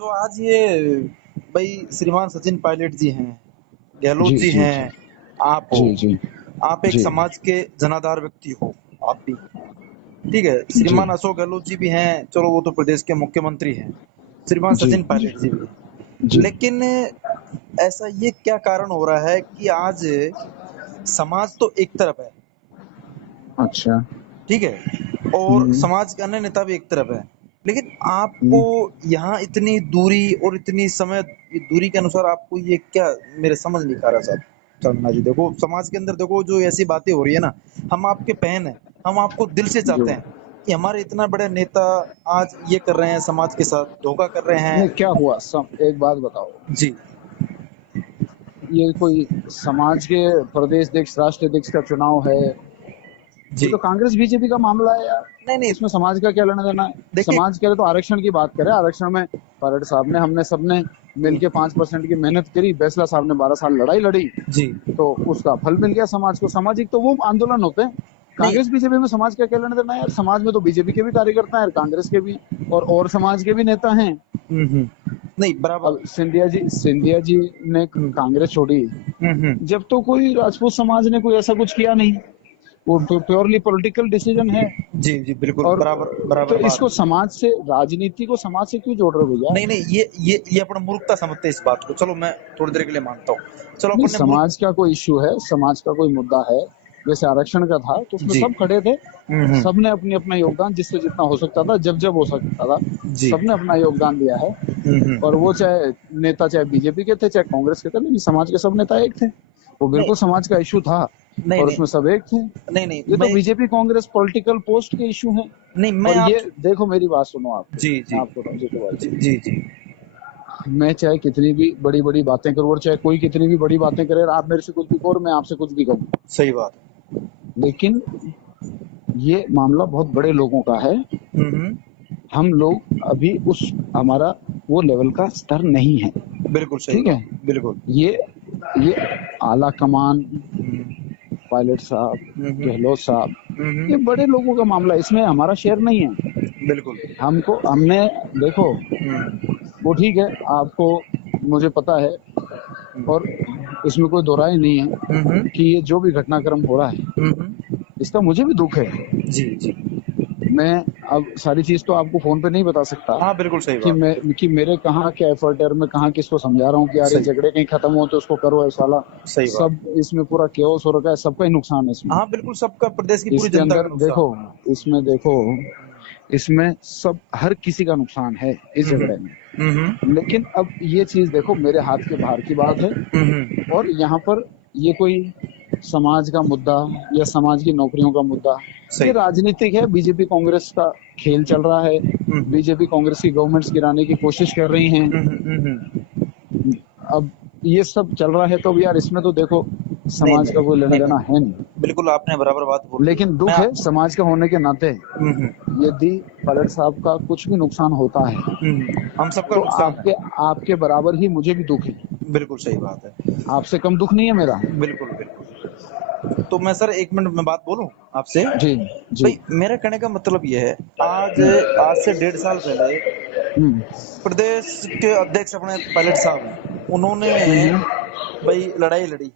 तो आज ये भाई श्रीमान सचिन पायलट जी हैं, गहलोत जी, जी जी, जी। हैं, आप हो, जी, जी, आप एक जी, समाज के जनाधार व्यक्ति हो, आप भी, ठीक है। जी, श्रीमान अशोक गहलोत जी भी हैं, चलो वो तो प्रदेश के मुख्यमंत्री हैं, श्रीमान जी, सचिन जी, पायलट जी भी हैं। जी। लेकिन ऐसा ये क्या कारण हो रहा है कि आज समाज तो एक तरफ है, अच्छा। ठीक है, और हुँ, समाज के अन्य नेता भी एक तरफ है, लेकिन आपको हुँ। यहाँ इतनी दूरी और इतनी समय दूरी के अनुसार आपको ये क्या, मेरे समझ नहीं आ रहा साहब चंदना जी। देखो समाज के अंदर देखो जो ऐसी बातें हो रही है ना, हम आपके बहन हैं, हम आपको दिल से जी। चाहते हैं कि हमारे इतना बड़े नेता आज ये कर रहे हैं, समाज के साथ धोखा कर रहे नहीं, हैं। क्या हुआ एक बात बताओ, जी ये कोई समाज के प्रदेश अध्यक्ष, राष्ट्रीय अध्यक्ष का चुनाव है, ये जी। तो कांग्रेस बीजेपी का मामला है यार। नहीं नहीं, इसमें समाज का क्या लेना देना है? देखिए। समाज के लिए तो आरक्षण की बात करें, आरक्षण में पायलट साहब ने, हमने सबने हम्म, मिलके 5% की मेहनत करी, बैसला साहब ने 12 साल लड़ाई लड़ी, जी। तो उसका फल मिल गया समाज को। सामाजिक तो वो आंदोलन होते हैं। नहीं। कांग्रेस बीजेपी में समाज का क्या लेना देना है यार? समाज में तो बीजेपी के भी कार्यकर्ता हैं, कांग्रेस के भी, और समाज के भी नेता हैं। नहीं बराबर। अब सिंधिया जी ने हम्म कांग्रेस छोड़ी हम्म। जब, तो कोई राजपूत समाज ने कोई ऐसा कुछ किया नहीं, वो प्योरली पॉलिटिकल डिसीजन है। जी जी, बिल्कुल और बराबर बराबर तो बात। इसको समाज से, राजनीति को समाज से क्यों जोड़ रहे हो भैया? नहीं नहीं, ये अपना मूर्खता समझते हैं इस बात को, चलो मैं थोड़ी देर के लिए मानता हूँ, चलो नहीं, अपन ने मूर्ख। समाज का कोई इश्यू है, समाज का कोई मुद्दा है, जैसे आरक्षण का था तो उसमें जी। सब खड़े थे, हम्म। सबने अपनी अपना योगदान, जिससे जितना हो सकता था, जब जब हो सकता था, जी। सबने अपना योगदान दिया है। और वो चाहे नेता, चाहे बीजेपी के थे, चाहे कांग्रेस के थे, लेकिन समाज के सब नेता एक थे। वो नहीं बिल्कुल समाज का इशू था, नहीं और नहीं उसमें सब एक थे। नहीं नहीं, ये तो मैं बीजेपी कांग्रेस पॉलिटिकल पोस्ट के इशू हैं। नहीं मैं और आप। ये देखो, मेरी बात सुनो आप, जी जी मैं आपको समझे तो जी भाई, जी जी। मैं चाहे कितनी भी बड़ी बड़ी बातें करूं, और चाहे कोई कितनी भी बड़ी बातें करे, आप मेरे से कुछ भी कहो और मैं आपसे कुछ भी कहूं, सही बात। लेकिन ये मामला बहुत बड़े लोगों का है। हम्म। हम लोग अभी उस, हमारा वो लेवल का स्तर नहीं है। बिल्कुल सही ठीक है। बात, बिल्कुल। ये ये आला कमान, हम्म पायलट साहब, हम्म गहलोत साहब, हम्म। ये बड़े लोगों का मामला है, इसमें हमारा शेयर नहीं है। बिल्कुल। हमने, देखो, वो ठीक है, आपको, मुझे पता है, और इसमें कोई दो राय नहीं है हम्म कि ये जो भी घटनाक्रम हो रहा है, हम्म। इसका मुझे भी दुख है। जी जी। मैं अब सारी चीज तो आपको फोन पे नहीं बता सकता हाँ बिल्कुल सही बात। कि मेरे कहाँ क्या एफर्ट है, और मैं कहाँ किसको समझा रहा हूँ कि यार ये सही। झगड़े कहीं खत्म हो तो उसको करो, ऐसा वाला। सही बात। सब इसमें पूरा केओस हो रखा है, सबका ही नुकसान है इसमें। हाँ बिल्कुल, सबका, प्रदेश की पूरी इसके जनता अंदर का देखो, नुकसान। इसमें देखो, इसमें सब, हर किसी का नुकसान है इस झगड़े में। लेकिन अब ये चीज देखो, मेरे हाथ के बाहर की बात है, और यहाँ पर ये कोई समाज का मुद्दा या समाज की नौकरियों का मुद्दा, ये सही। राजनीतिक है। बीजेपी कांग्रेस का खेल चल रहा है, बीजेपी कांग्रेस की गवर्नमेंट्स गिराने की कोशिश कर रही हैं। हम्म। अब ये सब चल रहा है, तो अब यार इसमें तो देखो, नहीं समाज का नहीं कोई लेना नहीं देना नहीं, है नहीं। बिल्कुल आपने बराबर बात बोली है। लेकिन मैं। दुख है समाज का होने के नाते, हम्म। यदि पलट साहब का कुछ भी नुकसान होता है, हम सबका तो नुकसान आपके है। आपके बराबर ही मुझे भी दुख है। बिल्कुल सही बात है। आपसे कम दुख नहीं है मेरा। बिल्कुल बिल्कुल। तो मैं सर 1 मिनट में बात बोलूं आपसे। जी, जी। भाई मेरा कहने का मतलब ये है, आज हम्म, आज से 1.5 साल पहले हम्म, प्रदेश के अध्यक्ष अपने पायलट साहब हैं, उन्होंने हम्म, भाई लड़ाई लड़ी,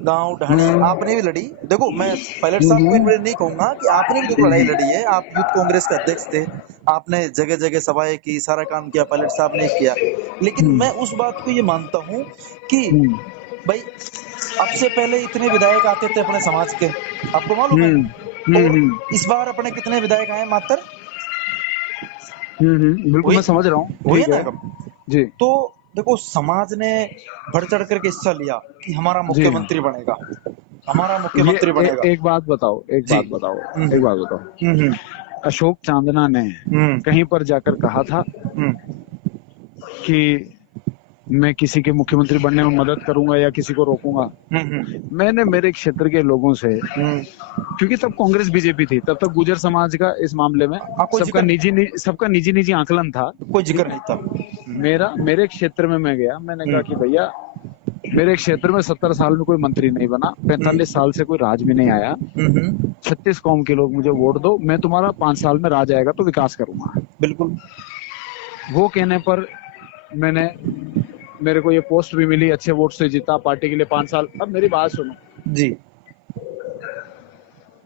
गांव ढाणी हम्म, आपने भी लड़ी। देखो मैं पायलट साहब को हम्म, इनवैलिड नहीं कहूंगा कि आपने भी देखो लड़ाई लड़ी है, आप यूथ कांग्रेस के अध्यक्ष थे, आपने जगह जगह सभाएं की, सारा काम किया, पायलट साहब ने किया। लेकिन हम्म, मैं उस बात को ये मानता हूँ कि हम्म, भाई अब से पहले इतने विधायक आते थे अपने समाज के, आपको मालूम है। हम्म, और हम्म, इस बार अपने कितने विधायक आए मात्र, बिल्कुल हुई मैं समझ रहा हूँ, हुई है ठीक ना है। रकम। जी, तो देखो समाज ने बढ़ चढ़ करके हिस्सा लिया कि हमारा जी। मुख्यमंत्री बनेगा, हमारा ये मुख्यमंत्री बनेगा। एक बात बताओ, एक जी। बात बताओ, हम्म एक बात बताओ। हम्म अशोक चांदना ने हम्म कहीं पर जाकर कहा था हम्म कि मैं किसी के मुख्यमंत्री बनने में मदद करूंगा या किसी को रोकूंगा? हम्म मैंने मेरे क्षेत्र के लोगों से, हम्म। क्योंकि तब कांग्रेस बीजेपी थी, तब तक गुर्जर समाज का इस मामले में हाँ कोई जिक्र, सबका निजी निजी आकलन था। कोई जिक्र नहीं था। मेरे क्षेत्र में मैं गया, मैंने कहा कि हम्म भैया, मेरे क्षेत्र में 70 साल में कोई मंत्री नहीं बना, 45 साल से कोई राज में नहीं आया, हम्म। 36 कौम के लोग मुझे वोट दो, मैं तुम्हारा 5 साल में राज आएगा तो विकास करूंगा। बिल्कुल। वो कहने पर मैंने मेरे को ये पोस्ट भी मिली, अच्छे वोट से जीता, पार्टी के लिए 5 साल। अब मेरी बात सुनो, जी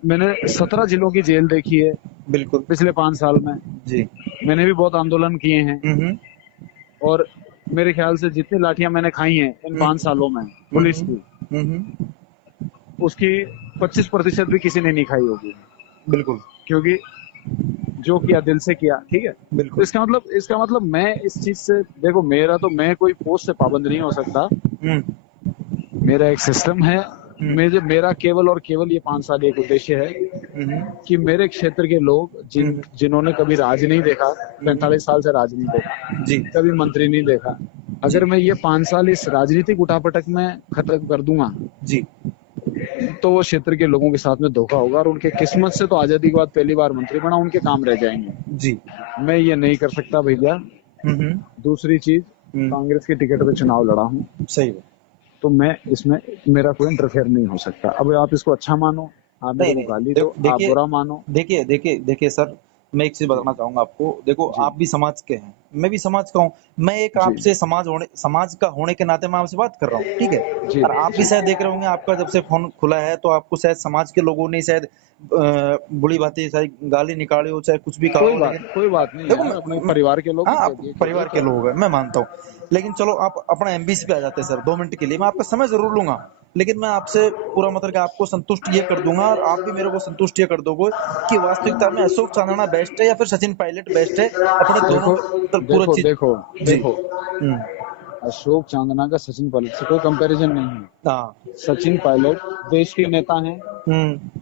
मैंने 17 जिलों की जेल देखी है बिल्कुल पिछले 5 साल में। जी। मैंने भी बहुत आंदोलन किए हैं, हम्म और मेरे ख्याल से जितनी लाठियां मैंने खाई हैं इन 5 सालों में पुलिस की, हम्म उसकी 25% भी किसी ने नहीं खाई होगी। बिल्कुल क्योंकि जो किया दिल से किया, ठीक है। तो बिल्कुल। इसका मतलब मैं इस चीज से, देखो मेरा तो, मैं कोई पोस्ट से पाबंद नहीं हो सकता। हम्म मेरा एक सिस्टम है। मेरा केवल और केवल ये 5 साल एक उद्देश्य है हम्म कि मेरे क्षेत्र के लोग जिन्होंने कभी राज नहीं देखा, 45 साल से राज नहीं देखा, जी कभी मंत्री नहीं देखा, जी अगर मैं ये 5 साल इस राजनीतिक उठापटक में खत्म कर दूंगा, जी तो वो क्षेत्र के लोगों के साथ में धोखा होगा, और उनके किस्मत से तो आजादी के बाद पहली बार मंत्री बना, उनके काम रह जाएंगे। जी। मैं ये नहीं कर सकता भैया। हम्म दूसरी चीज, हम्म, कांग्रेस के टिकट पे चुनाव लड़ा हूँ, सही है। तो मैं इसमें, मेरा कोई इंटरफेयर नहीं हो सकता। अब आप इसको अच्छा मानो, आप मेरे नहीं को नहीं गाली दो, आप देखिए बुरा मानो। देखिए देखिए देखिए सर, मैं एक चीज जी बताना चाहूंगा आपको। देखो जी आप भी समाज के हैं, मैं भी समाज का हूँ। मैं एक जी आपसे समाज का होने के नाते मैं आपसे बात कर रहा हूँ, ठीक है। जी और आप भी जी। शायद देख रहे होंगे, आपका जब से फोन खुला है तो आपको शायद समाज के लोगों ने शायद बुरी बातें, शायद गाली निकाली हो, चाहे कुछ भी कहा हो, लेकिन कोई बात नहीं देखो यार, अपने परिवार के लोग हाँ ने कह आप दिए, कह दिए, परिवार के क्या लोग हैं, मैं मानता हूँ। लेकिन चलो आप अपना एमबीसी पे आ जाते हैं सर, 2 मिनट के लिए मैं आपका समय जरूर लूंगा। लेकिन मैं आपसे पूरा मतलब कि आपको संतुष्ट ये कर दूंगा, और आप भी मेरे को संतुष्ट ये कर दोगे कि वास्तविकता में अशोक चांदना बेस्ट है या फिर सचिन पायलट बेस्ट है, अपने दोनों देखो मतलब पूरा देखो चीज। देखो जी। देखो, अशोक चांदना का सचिन पायलट से कोई कंपैरिजन नहीं है। हाँ। सचिन पायलट देश के नेता हैं, हम्म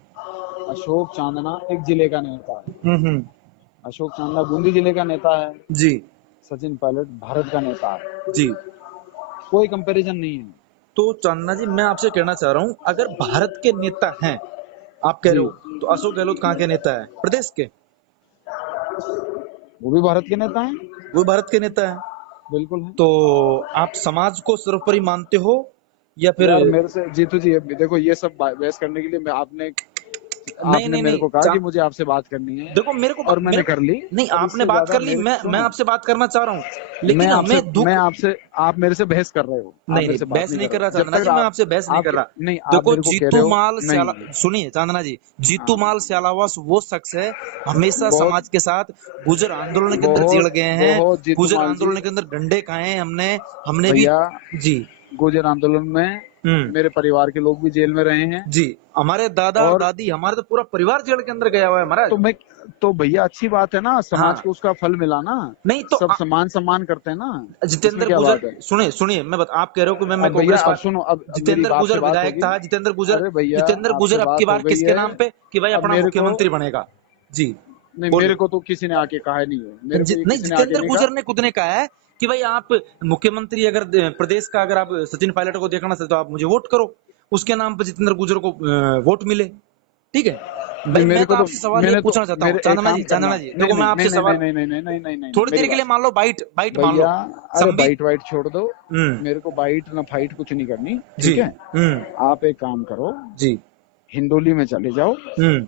अशोक चांदना एक जिले का नेता है। हम्म। अशोक चांदना बूंदी जिले का नेता है, जी सचिन पायलट भारत का नेता है। जी। कोई कंपैरिजन नहीं है। तो चांदना जी, मैं आपसे कहना चाह रहा हूँ, अगर भारत के नेता हैं, आप कह रहे जी, हो, तो अशोक गहलोत कहाँ के नेता है? प्रदेश के। वो भी भारत के नेता हैं, वो भारत के नेता है। बिल्कुल है। तो आप समाज को सर्वोपरि मानते हो या फिर? यार मेरे से जीतू जी, अब देखो ये सब बहस करने के लिए मैं, आपने नहीं आपने नहीं मेरे नहीं को कहा कि मुझे आपसे बात करनी है, देखो और मैंने कर ली। नहीं, अब आपने इससे बात ज्यादा कर ली, मेरे, मैं सुनो, आपसे बात करना चाह रहा हूँ, लेकिन मैं मैं दुख। आपसे, आप मेरे से बहस कर रहे हो, आप नहीं मेरे नहीं, से बात बहस नहीं नहीं कर कर रहे रहा हो जब चांदना तक जी, मैं आपसे बहस नहीं आप कर रहा। नहीं, आप देखो मेरे को कह रहे जीतू हो माल नहीं। स्याला, सुनिए चांदना जी, जीतू हाँ, माल स्यालावास वो शख्स है, हमेशा बहुत समाज के साथ गुजर आंदोलन के अंदर जिड़ बहुत गए हैं। बहुत जीतू गुजर माल जी, आंदोलन के अंदर डंडे खाए हैं हमने, हमने भी। भैया, जी। गुर्जर आंदोलन में हम्म। मेरे परिवार के लोग भी जेल में रहे हैं। जी। हमारे दादा और और दादी, हमारे तो पूरा परिवार जेल के अंदर गया हुआ है महाराज। तो मैं, तो भैया अच्छी बात है ना, समाज हाँ। को उसका फल मिला ना। नहीं तो सब समान सम्मान करते हैं ना, इसमें जितेंद्र क्या गुजर, बात है। सुनिए सुनिए, आप कह रहे हो कि मैं अब भैया कांग्रेस अब पार्टी। सुनो, अब मेरी जितेंद्र आपसे गुजर बात विधायक होगी। था, अरे भैया, जितेंद्र आपसे गुजर अब की बात हो बार गई किसके है। नाम पे कि भाई अब अपना मेरे को, मुख्यमंत्री बनेगा? जी। नहीं, मेरे बोलिए। को तो किसी ने आके कहा नहीं है, मेरे को ये नहीं, किसी ने आके जितेंद्र नहीं गुजर कहा। ने खुद ने कहा है कि भाई आप मुख्यमंत्री, अगर प्रदेश का, अगर आप सचिन पायलट को देखना चाहते हो तो आप मुझे वोट करो, उसके नाम पे जितेंद्र गुजर को वोट मिले। ठीक है नहीं, भाई, मैं मेरे तो को तो, आपसे सवाल ये मैंने तो, पूछना चाहता हूँ मेरे एक चांदना जी, काम करना, नहीं देखो मैं नहीं नहीं आपसे नहीं सवाल, नहीं नहीं नहीं नहीं नहीं नहीं नहीं, थोड़ी मेरी देर के लिए बात मान लो, बाइट बाइट सुनो मान लो। भैया। अरे संबित। बाइट वाइट छोड़ दो, हम्म। मेरे को बाइट ना फाइट कुछ नहीं करनी, जी। ठीक है। हम्म। आप एक काम करो, जी। हिंदोली में चले जाओ, हम्म।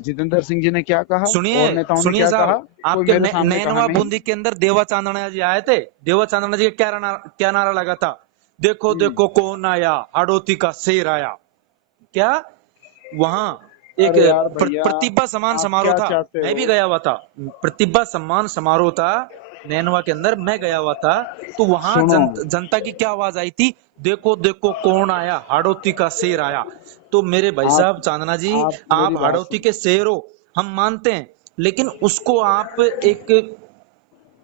जितेंद्र सिंह जी ने क्या कहा सुनिए और नेताओं ने सुनिए क्या साहब, कहा, कोई आपके मेरे सामने कहा नैनवा नहीं। बूंदी के अंदर देवा चांदना जी आए थे। देवा चांदना जी का क्या नारा लगा था? देखो हम्म। देखो कौन आया, हाड़ोती का शेर आया। क्या वहां एक अरे यार भैया, प्रतिभा सम्मान आप समारोह क्या था, चाहते मैं हो। भी गया हुआ था। प्रतिभा सम्मान समारोह था नैनवा के अंदर, मैं गया हुआ था। तो वहां सुनो, जनता की क्या आवाज आई थी? देखो देखो कौन आया, हाड़ोती का शेर आया। तो मेरे भाई आप साहब चांदना जी, आप मेरी आप बात हाड़ोती सुनो। के शेर हो, हम मानते हैं, लेकिन उसको आप एक,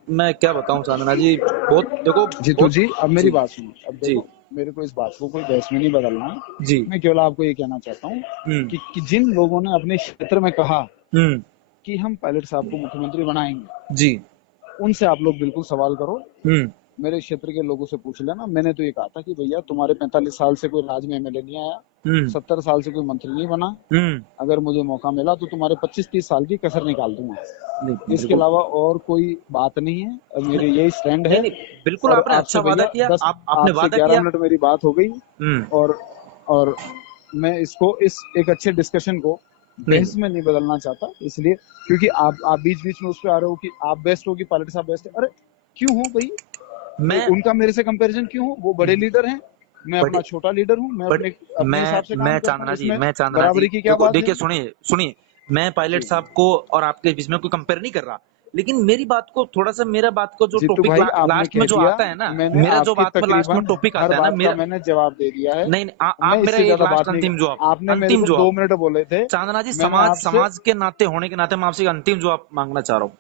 मैं क्या बताऊं चांदना जी, बहुत देखो जीतू बहुत। जी, अब मेरी जी बात सुनो, अब जी देखो, मेरे को इस बात को कोई बहस में नहीं बदलना है। जी। मैं केवल आपको ये कहना चाहता हूँ हम्म कि जिन लोगों ने अपने क्षेत्र में कहा हम्म। कि हम पायलट साहब को मुख्यमंत्री बनाएंगे, जी। उनसे आप लोग बिल्कुल सवाल करो। हम्म मेरे क्षेत्र के लोगों से पूछ लेना। मैंने तो ये कहा था कि भैया, तुम्हारे 45 साल से कोई राज में एमएलए नहीं आया, हम्म 70 साल से कोई मंत्री नहीं बना, हम्म। अगर मुझे मौका मिला तो तुम्हारे 25-30 साल की कसर निकाल दूंगा। नहीं इसके बिल्कुल। अलावा और कोई बात नहीं है, और मेरी यही स्टैंड नहीं है। नहीं, बिल्कुल और आपने अच्छा आपसे वादा भैया किया, 10, आपने आपसे वादा 11 किया। मिनट मेरी बात हो गई। हम्म। और और मैं इसको, इस एक अच्छे डिस्कशन को नहीं बहस में नहीं बदलना चाहता, इसलिए क्योंकि आप बीच बीच में उस पर आ रहे हो कि आप बेस्ट हो कि पायलट साहब बेस्ट है। अरे क्यों हो भाई, मैं उनका मेरे से कंपैरिजन क्यों हो? वो बड़े लीडर हैं, मैं अपना बड़े छोटा लीडर हूँ, मैं बड़े अपने हिसाब से काम करता हूँ, इसमें मैं चांदना जी बराबरी की क्या देखो बात है? देखिए सुनिए सुनिए, मैं पायलट जी साहब को और आपके बीच में कोई कंपेयर नहीं कर रहा, लेकिन मेरी बात को थोड़ा सा, मेरा बात को जो जीतू टॉपिक भाई, आपने लास्ट में कह जो दिया, आता है ना, मैंने मेरा जो आपकी बात में लास्ट में तकरीबन टॉपिक हर आता है ना बात का मेरा, मैंने जवाब दे दिया है। नहीं नहीं मैं आप मेरा इससे एक ज्यादा लास्ट बात नहीं, अंतिम जवाब, आपने मेरे अंतिम को जवाब 2 मिनट बोले थे, चांदना जी, मैंने समाज आपसे समाज के नाते होने के नाते मैं आपसे एक अंतिम जवाब मांगना चाह रहा हूँ।